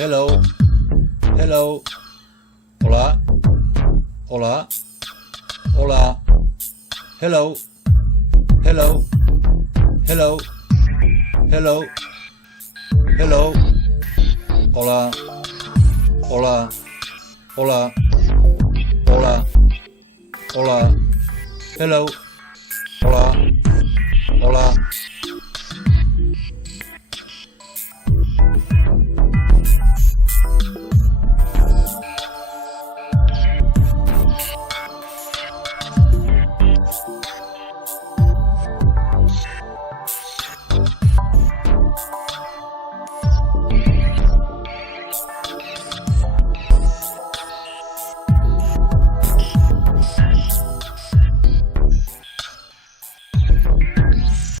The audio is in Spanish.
Hello. Hello. Hola. Hola. Hola. Hello. Hello. Hello. Hello. Hello. Hola. Hola. Hola. Hola. Hola. Hello. Hola. Hola.